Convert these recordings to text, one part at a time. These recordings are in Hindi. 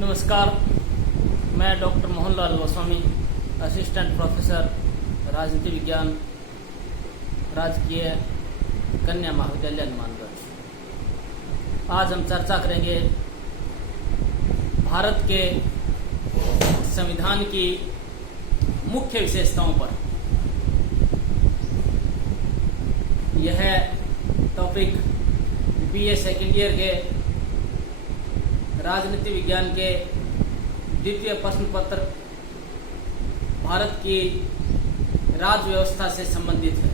नमस्कार, मैं doctor Mohanlal Goswami, assistant professor राजनीति विज्ञान, राजकीय कन्या महाविद्यालय हनुमानगढ़। आज हम चर्चा करेंगे भारत के संविधान की मुख्य विशेषताओं पर। यह टॉपिक बीए सेकेंड ईयर के राजनीति विज्ञान के द्वितीय प्रश्न पत्र भारत की राज्य व्यवस्था से संबंधित है।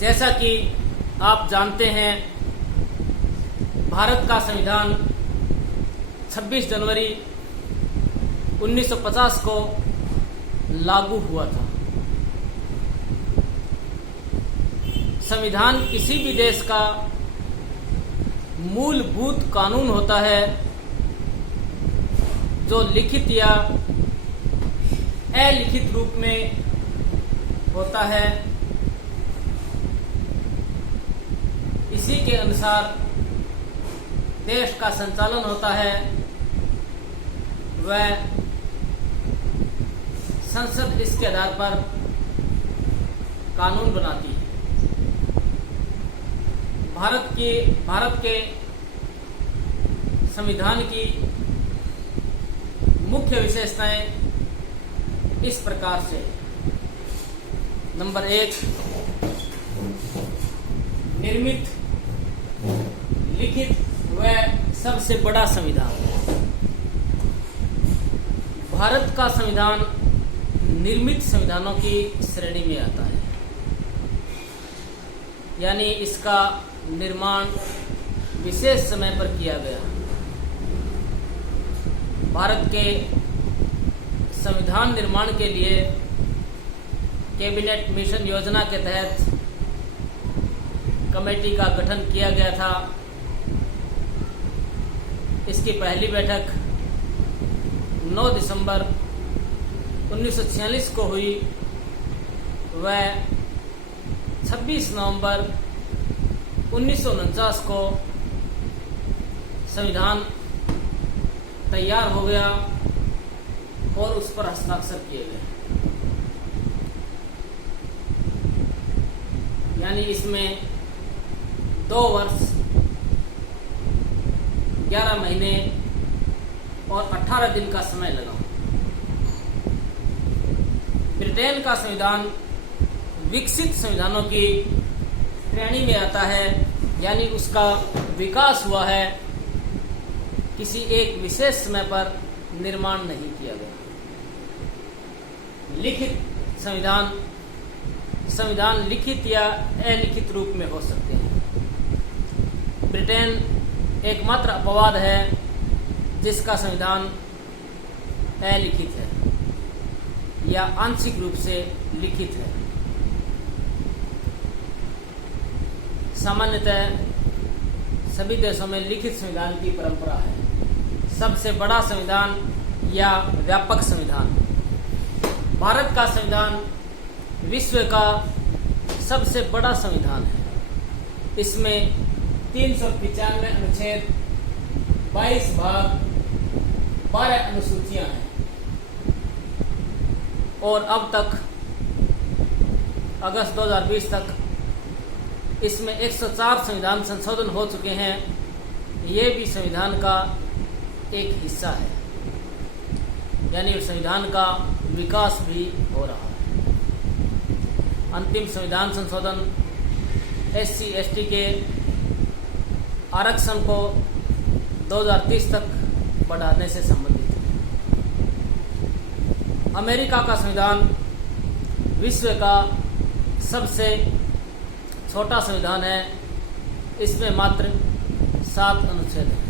जैसा कि आप जानते हैं, भारत का संविधान 26 जनवरी 1950 को लागू हुआ था। संविधान किसी भी देश का मूलभूत कानून होता है जो लिखित या अलिखित रूप में होता है। इसी के अनुसार देश का संचालन होता है। वह संसद इसके आधार पर कानून बनाती है। भारत के संविधान की मुख्य विशेषताएं इस प्रकार से। नंबर 1, निर्मित, लिखित व सबसे बड़ा संविधान। भारत का संविधान निर्मित संविधानों की श्रेणी में आता है, यानी इसका निर्माण विशेष समय पर किया गया। भारत के संविधान निर्माण के लिए कैबिनेट मिशन योजना के तहत कमेटी का गठन किया गया था। इसकी पहली बैठक 9 दिसंबर 1946 को हुई। वह 26 नवंबर 1949 को संविधान तैयार हो गया और उस पर हस्ताक्षर किए गए। यानी इसमें 2 वर्ष 11 महीने और 18 दिन का समय लगा। ब्रिटेन का संविधान विकसित संविधानों की श्रेणी में आता है, यानी उसका विकास हुआ है, किसी एक विशेष समय पर निर्माण नहीं किया गया। लिखित संविधान लिखित या अलिखित रूप में हो सकते हैं। ब्रिटेन एकमात्र अपवाद है जिसका संविधान अलिखित है या आंशिक रूप से लिखित है। सामान्यतः सभी देशों में लिखित संविधान की परंपरा है। सबसे बड़ा संविधान या व्यापक संविधान। भारत का संविधान विश्व का सबसे बड़ा संविधान है। इसमें 395 अनुच्छेद, 22 भाग, 12 अनुसूचियां हैं और अब तक अगस्त 2020 तक इसमें 104 संविधान संशोधन हो चुके हैं। ये भी संविधान का एक हिस्सा है, यानी संविधान का विकास भी हो रहा है। अंतिम संविधान संशोधन SC/ST के आरक्षण को 2030 तक बढ़ाने से संबंधित है। अमेरिका का संविधान विश्व का सबसे छोटा संविधान है। इसमें मात्र 7 अनुच्छेद हैं।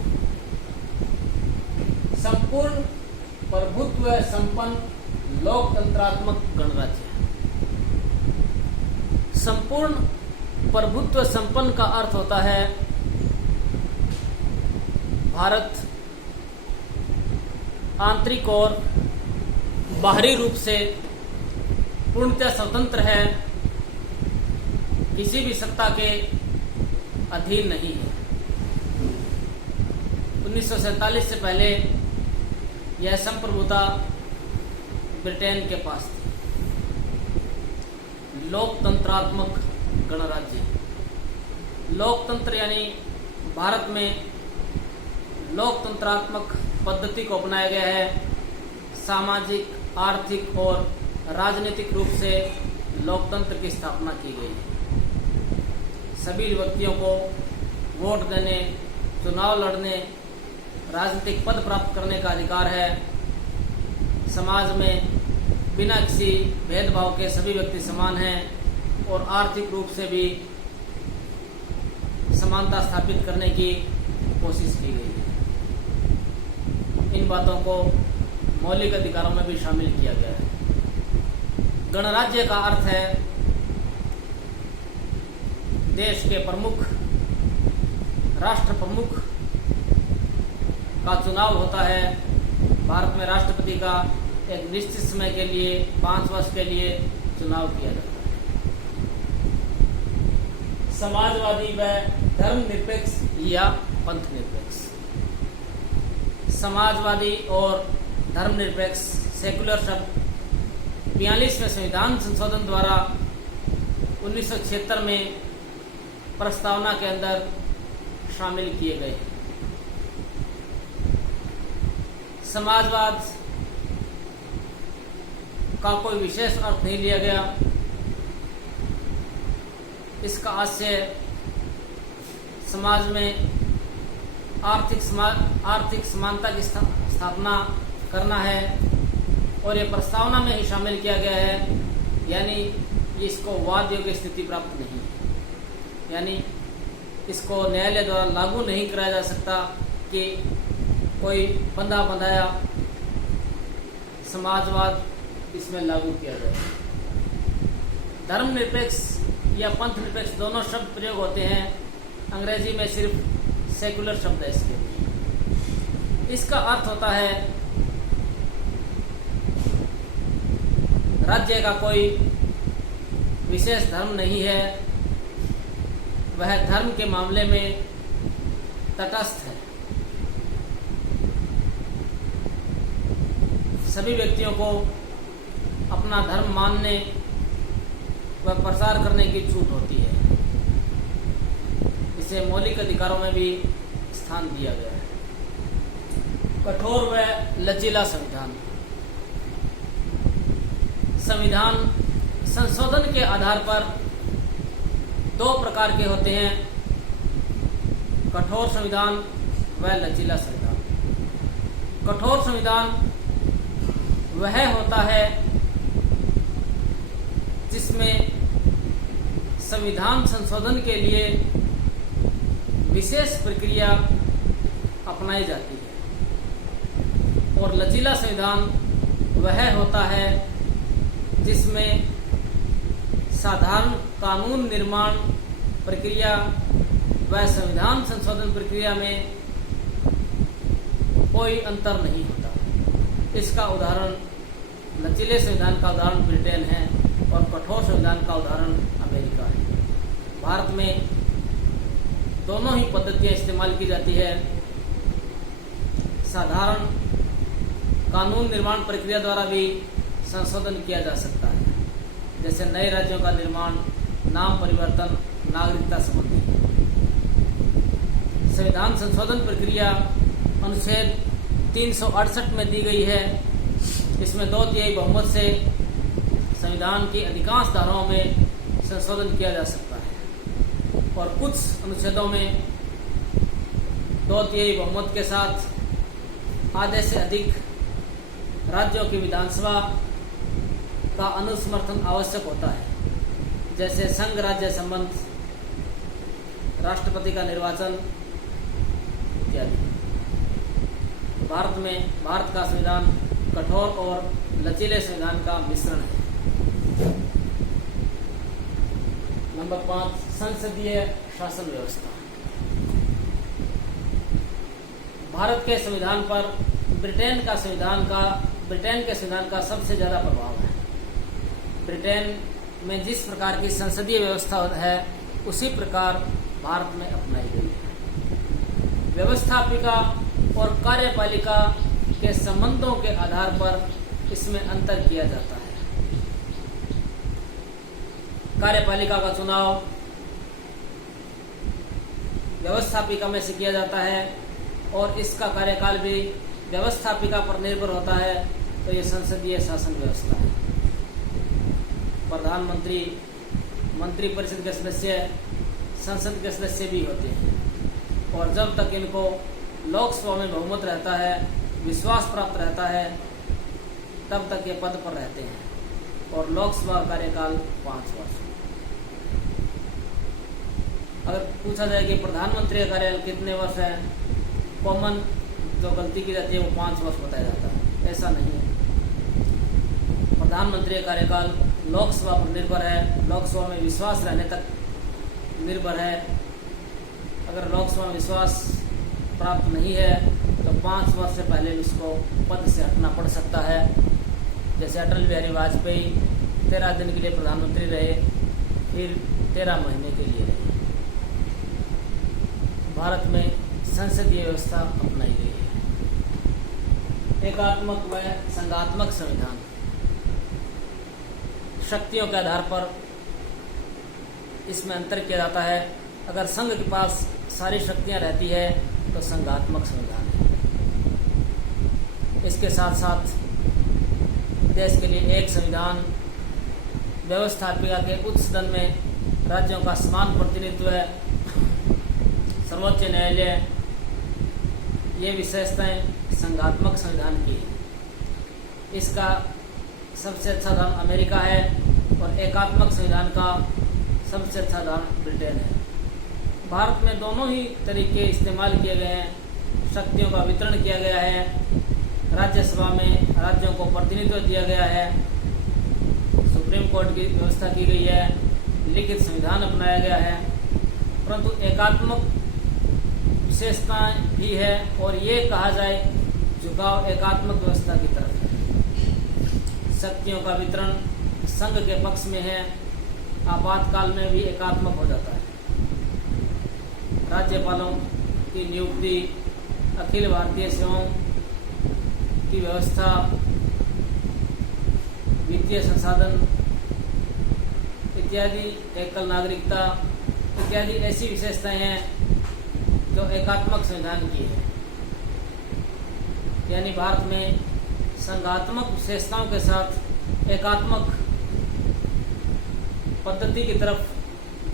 संपूर्ण प्रभुत्व संपन्न लोकतंत्रात्मक गणराज्य। संपूर्ण प्रभुत्व संपन्न का अर्थ होता है भारत आंतरिक और बाहरी रूप से पूर्णतः स्वतंत्र है, किसी भी सत्ता के अधीन नहीं है। 1947 से पहले यह संप्रभुता ब्रिटेन के पास थी। लोकतंत्रात्मक गणराज्य, लोकतंत्र यानी भारत में लोकतंत्रात्मक पद्धति को अपनाया गया है। सामाजिक, आर्थिक और राजनीतिक रूप से लोकतंत्र की स्थापना की गई है। सभी व्यक्तियों को वोट देने, चुनाव लड़ने, राजनीतिक पद प्राप्त करने का अधिकार है। समाज में बिना किसी भेदभाव के सभी व्यक्ति समान हैं और आर्थिक रूप से भी समानता स्थापित करने की कोशिश की गई है। इन बातों को मौलिक अधिकारों में भी शामिल किया गया है। गणराज्य का अर्थ है देश के प्रमुख, राष्ट्र प्रमुख का चुनाव होता है। भारत में राष्ट्रपति का एक निश्चित समय के लिए 5 वर्ष के लिए चुनाव किया जाता है। समाजवादी व धर्मनिरपेक्ष या पंथ निरपेक्ष। समाजवादी और धर्मनिरपेक्ष सेकुलर शब्द 42वें संविधान संशोधन द्वारा 1976 में प्रस्तावना के अंदर शामिल किए गए। समाजवाद का कोई विशेष अर्थ नहीं लिया गया। इसका आशय समाज में आर्थिक समानता की स्थापना करना है और ये प्रस्तावना में ही शामिल किया गया है। यानी इसको वाद योग्य स्थिति प्राप्त नहीं है, यानी इसको न्यायालय द्वारा लागू नहीं कराया जा सकता कि कोई बंधा बंधाया समाजवाद इसमें लागू किया जाए। धर्मनिरपेक्ष या पंथ निरपेक्ष दोनोशब्द प्रयोग होते हैं। अंग्रेजी में सिर्फ सेकुलर शब्द है इसके। इसका अर्थ होता है राज्य का कोई विशेष धर्म नहीं है, वह धर्म के मामले में तटस्थ है। सभी व्यक्तियों को अपना धर्म मानने व प्रसार करने की छूट होती है। इसे मौलिक अधिकारों में भी स्थान दिया गया है। कठोर व लचीला संविधान। संविधान संशोधन के आधार पर 2 प्रकार के होते हैं, कठोर संविधान व लचीला संविधान। कठोर संविधान वह होता है जिसमें संविधान संशोधन के लिए विशेष प्रक्रिया अपनाई जाती है और लचीला संविधान वह होता है जिसमें साधारण कानून निर्माण प्रक्रिया व संविधान संशोधन प्रक्रिया में कोई अंतर नहीं होता। इसका उदाहरण लचीले संविधान का उदाहरण ब्रिटेन है और कठोर संविधान का उदाहरण अमेरिका है। भारत में दोनों ही पद्धतियां इस्तेमाल की जाती है। साधारण कानून निर्माण प्रक्रिया द्वारा भी संशोधन किया जा सकता है, जैसे नए राज्यों का निर्माण, नाम परिवर्तन, नागरिकता संबंधी। संविधान संशोधन प्रक्रिया अनुच्छेद 368 में दी गई है। इसमें 2/3 बहुमत से संविधान की अधिकांश धाराओं में संशोधन किया जा सकता है और कुछ अनुच्छेदों में 2/3 बहुमत के साथ आधे से अधिक राज्यों की विधानसभा का अनुसमर्थन आवश्यक होता है, जैसे संघ राज्य संबंध, राष्ट्रपति का निर्वाचन इत्यादि। भारत का संविधान कठोर और लचीले संविधान का मिश्रण है। नंबर 5, संसदीय शासन व्यवस्था। भारत के संविधान पर ब्रिटेन के संविधान का सबसे ज्यादा प्रभाव है। ब्रिटेन में जिस प्रकार की संसदीय व्यवस्था है उसी प्रकार भारत में अपनाई गई है। व्यवस्थापिका और कार्यपालिका के संबंधों के आधार पर इसमें अंतर किया जाता है। कार्यपालिका का चुनाव व्यवस्थापिका में से किया जाता है और इसका कार्यकाल भी व्यवस्थापिका पर निर्भर होता है। तो ये संसदीय शासन व्यवस्था है। प्रधानमंत्री, मंत्रिपरिषद के सदस्य, संसद के सदस्य भी होते हैं और जब तक इनको लोकसभा में बहुमत रहता है, विश्वास प्राप्त रहता है, तब तक ये पद पर रहते हैं और लोकसभा कार्यकाल 5 वर्ष। अगर पूछा जाए कि प्रधानमंत्री का कार्यकाल कितने वर्ष है, कॉमन जो गलती की जाती है वो 5 वर्ष बताया जाता है। ऐसा नहीं है। प्रधानमंत्री का कार्यकाल लोकसभा पर निर्भर है, लोकसभा में विश्वास रहने तक निर्भर है। अगर लोकसभा में विश्वास प्राप्त नहीं है तो 5 वर्ष से पहले इसको पद से हटना पड़ सकता है। जैसे अटल बिहारी वाजपेयी 13 दिन के लिए प्रधानमंत्री रहे, फिर 13 महीने के लिए रहे। भारत में संसदीय व्यवस्था अपनाई गई है। एकात्मक व संघात्मक संविधान, शक्तियों के आधार पर इसमें अंतर किया जाता है। अगर संघ के पास सारी शक्तियां रहती है तो संघात्मक संविधान है। इसके साथ साथ देश के लिए एक संविधान, व्यवस्थापिका के उच्च सदन में राज्यों का समान प्रतिनिधित्व है, सर्वोच्च न्यायालय, ये विशेषताएं संघात्मक संविधान की है। इसका सबसे अच्छा उदाहरण अमेरिका है और एकात्मक संविधान का सबसे अच्छा उदाहरण ब्रिटेन है। भारत में दोनों ही तरीके इस्तेमाल किए गए हैं। शक्तियों का वितरण किया गया है, राज्यसभा में राज्यों को प्रतिनिधित्व दिया गया है, सुप्रीम कोर्ट की व्यवस्था की गई है, लिखित संविधान अपनाया गया है। परंतु एकात्मक विशेषताएं भी है और ये कहा जाए झुकाव एकात्मक व्यवस्था की तरफ है। शक्तियों का वितरण संघ के पक्ष में है, आपातकाल में भी एकात्मक हो जाता है। राज्यपालों की नियुक्ति, अखिल भारतीय सेवाओं की व्यवस्था, वित्तीय संसाधन इत्यादि, एकल नागरिकता इत्यादि ऐसी विशेषताएं हैं जो एकात्मक संविधान की है। यानी भारत में संघात्मक विशेषताओं के साथ एकात्मक पद्धति की तरफ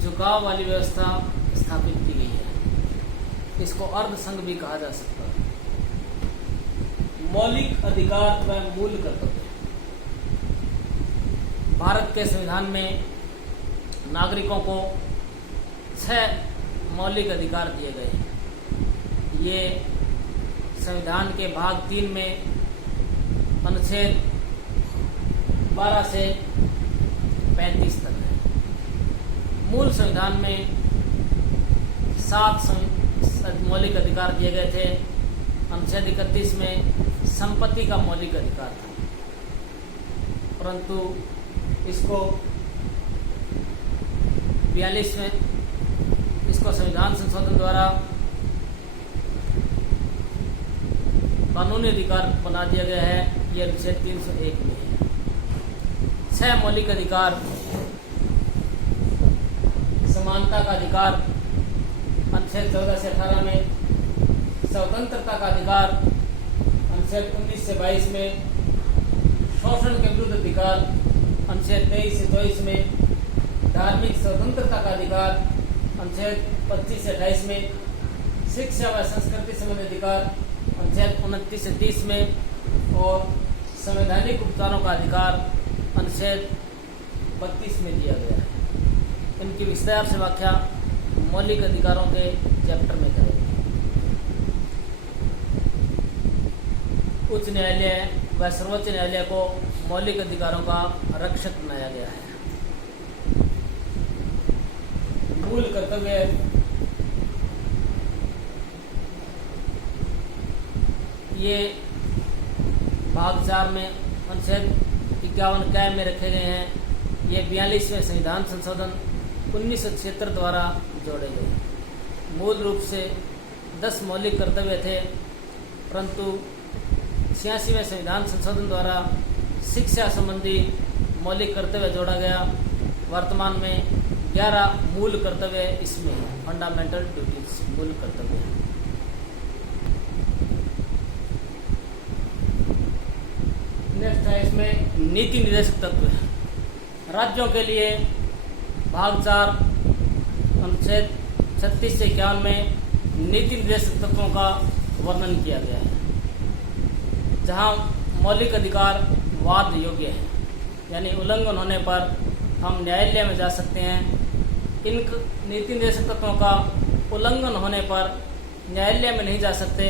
झुकाव वाली व्यवस्था स्थापित की गई है। इसको अर्ध संघ भी कहा जा सकता है। मौलिक अधिकार व मूल कर्तव्य, भारत के संविधान में नागरिकों को 6 मौलिक अधिकार दिए गए हैं। ये संविधान के भाग 3 में अनुच्छेद 12 से 35 तक है। मूल संविधान में 7 मौलिक अधिकार दिए गए थे। अनुच्छेद 31 में संपत्ति का मौलिक अधिकार था, परंतु इसको 42 में इसको संविधान संशोधन द्वारा कानूनी अधिकार बना दिया गया है। यह अनुच्छेद 301 में है। 6 मौलिक अधिकार: समानता का अधिकार अनुच्छेद 14 से 18 में, स्वतंत्रता का अधिकार अनुच्छेद 19 से 22 में, शोषण के विरुद्ध अधिकार अनुच्छेद 23 से 24 में, धार्मिक स्वतंत्रता का अधिकार अनुच्छेद 25 से 28 में, शिक्षा व संस्कृति संबंधी अधिकार अनुच्छेद 29 से 30 में और संवैधानिक उपचारों का अधिकार अनुच्छेद 32 में दिया गया है। इनकी विस्तार से व्याख्या मौलिक अधिकारों के चैप्टर में करेंगे। उच्च न्यायालय व सर्वोच्च न्यायालय को मौलिक अधिकारों का रक्षक बनाया गया है। मूल कर्तव्य ये भाग 4 में अनुच्छेद 51 क में रखे गए हैं। ये 42वें संविधान संशोधन 1976 द्वारा जोड़े गए। मूल रूप से 10 मौलिक कर्तव्य थे परंतु 86वें संविधान संशोधन द्वारा शिक्षा संबंधी मौलिक कर्तव्य जोड़ा गया। वर्तमान में 11 मूल कर्तव्य इसमें है, फंडामेंटल ड्यूटीज, मूल कर्तव्य। नेक्स्ट है इसमें नीति निर्देशक तत्व। राज्यों के लिए भाग 4 अनुच्छेद 36 से 51 में नीति निर्देशक तत्वों का वर्णन किया गया है, जहां मौलिक अधिकार वाद योग्य है, यानी उल्लंघन होने पर हम न्यायालय में जा सकते हैं। इन नीति निर्देशक तत्वों का उल्लंघन होने पर न्यायालय में नहीं जा सकते,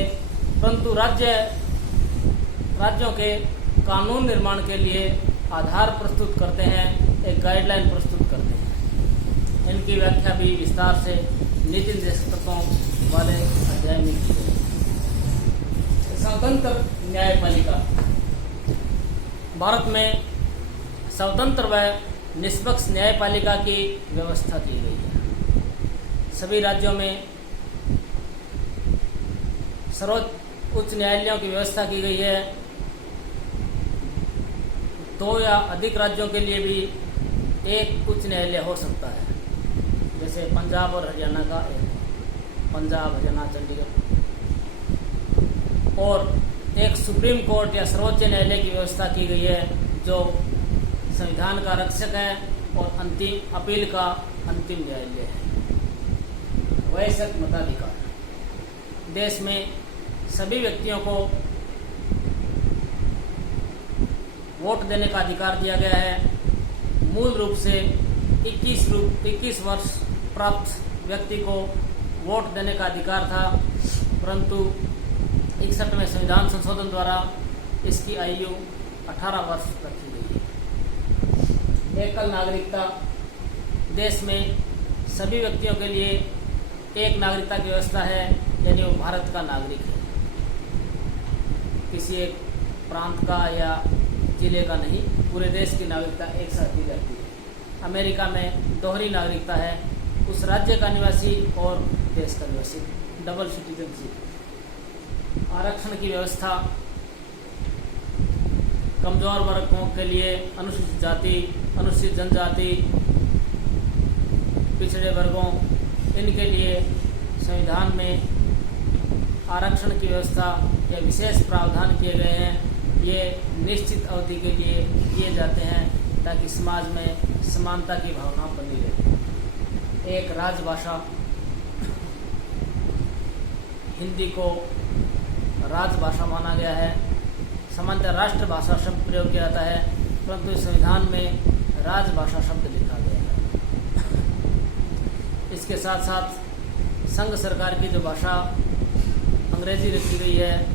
परंतु राज्यों के कानून निर्माण के लिए आधार प्रस्तुत करते हैं, एक गाइडलाइन प्रस्तुत करते हैं। इनकी व्याख्या भी विस्तार से नीति निर्देशक तत्वों वाले अध्याय में की गई। स्वतंत्र न्यायपालिका। भारत में स्वतंत्र व निष्पक्ष न्यायपालिका की व्यवस्था की गई है। सभी राज्यों में सर्वोच्च उच्च न्यायालयों की व्यवस्था की गई है। 2 या अधिक राज्यों के लिए भी एक उच्च न्यायालय हो सकता है, जैसे पंजाब और हरियाणा का एक, पंजाब, हरियाणा, चंडीगढ़। और एक सुप्रीम कोर्ट या सर्वोच्च न्यायालय की व्यवस्था की गई है, जो संविधान का रक्षक है और अंतिम अपील का अंतिम न्यायालय है। वयस्क मताधिकार। देश में सभी व्यक्तियों को वोट देने का अधिकार दिया गया है। मूल रूप से 21 वर्ष प्राप्त व्यक्ति को वोट देने का अधिकार था, परंतु 61वें संविधान संशोधन द्वारा इसकी आयु 18 वर्ष रखी गई है। एकल नागरिकता। देश में सभी व्यक्तियों के लिए एक नागरिकता की व्यवस्था है, यानी वो भारत का नागरिक है, किसी एक प्रांत का या जिले का नहीं, पूरे देश की नागरिकता एक साथ दी जाती है। अमेरिका में दोहरी नागरिकता है, उस राज्य का निवासी और देश का निवासी, डबल सिटीजनशिप। आरक्षण की व्यवस्था। कमजोर वर्गों के लिए, अनुसूचित जाति, अनुसूचित जनजाति, पिछड़े वर्गों, इनके लिए संविधान में आरक्षण की व्यवस्था या विशेष प्रावधान किए गए हैं। ये निश्चित अवधि के लिए किए जाते हैं ताकि समाज में समानता की भावना बनी रहे। एक राजभाषा। हिंदी को राजभाषा माना गया है। सामान्यतः राष्ट्रभाषा शब्द प्रयोग किया जाता है, परंतु इस संविधान में राजभाषा शब्द लिखा गया है। इसके साथ साथ संघ सरकार की जो भाषा अंग्रेजी रखी गई है,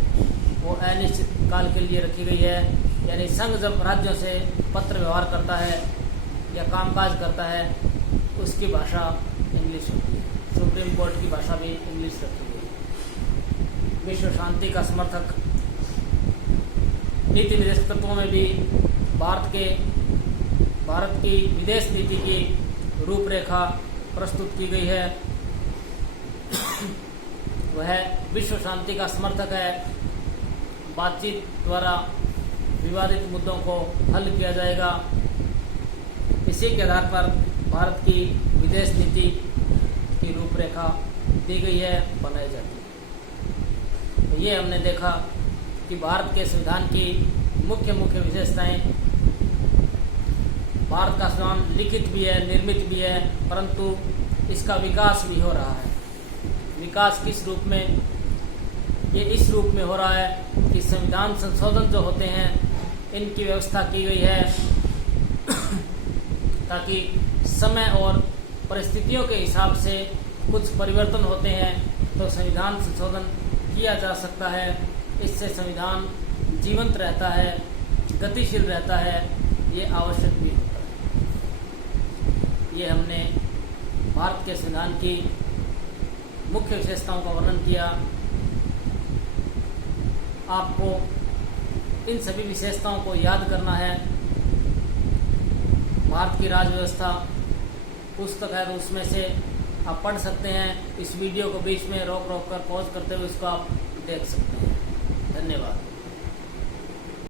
वो अनिश्चित काल के लिए रखी गई है, यानी संघ जब राज्यों से पत्र व्यवहार करता है या कामकाज करता है, उसकी भाषा इंग्लिश होती है। सुप्रीम कोर्ट की भाषा भी इंग्लिश रखी गई है। विश्व शांति का समर्थक। नीति निर्देशक तत्वों में भी भारत की विदेश नीति की रूपरेखा प्रस्तुत की गई है। वह विश्व शांति का समर्थक है। बातचीत द्वारा विवादित मुद्दों को हल किया जाएगा। इसी के आधार पर भारत की विदेश नीति की रूपरेखा दी गई है, बनाई जाती है। तो ये हमने देखा कि भारत के संविधान की मुख्य विशेषताएं। भारत का संविधान लिखित भी है, निर्मित भी है, परंतु इसका विकास भी हो रहा है। विकास किस रूप में? ये इस रूप में हो रहा है कि संविधान संशोधन जो होते हैं, इनकी व्यवस्था की गई है ताकि समय और परिस्थितियों के हिसाब से कुछ परिवर्तन होते हैं तो संविधान संशोधन किया जा सकता है। इससे संविधान जीवंत रहता है, गतिशील रहता है, ये आवश्यक भी होता है। ये हमने भारत के संविधान की मुख्य विशेषताओं का वर्णन किया। आपको इन सभी विशेषताओं को याद करना है। भारत की राज्य व्यवस्था पुस्तक है, तो उसमें से आप पढ़ सकते हैं। इस वीडियो को बीच में रोक कर पॉज करते हुए इसको आप देख सकते हैं। धन्यवाद।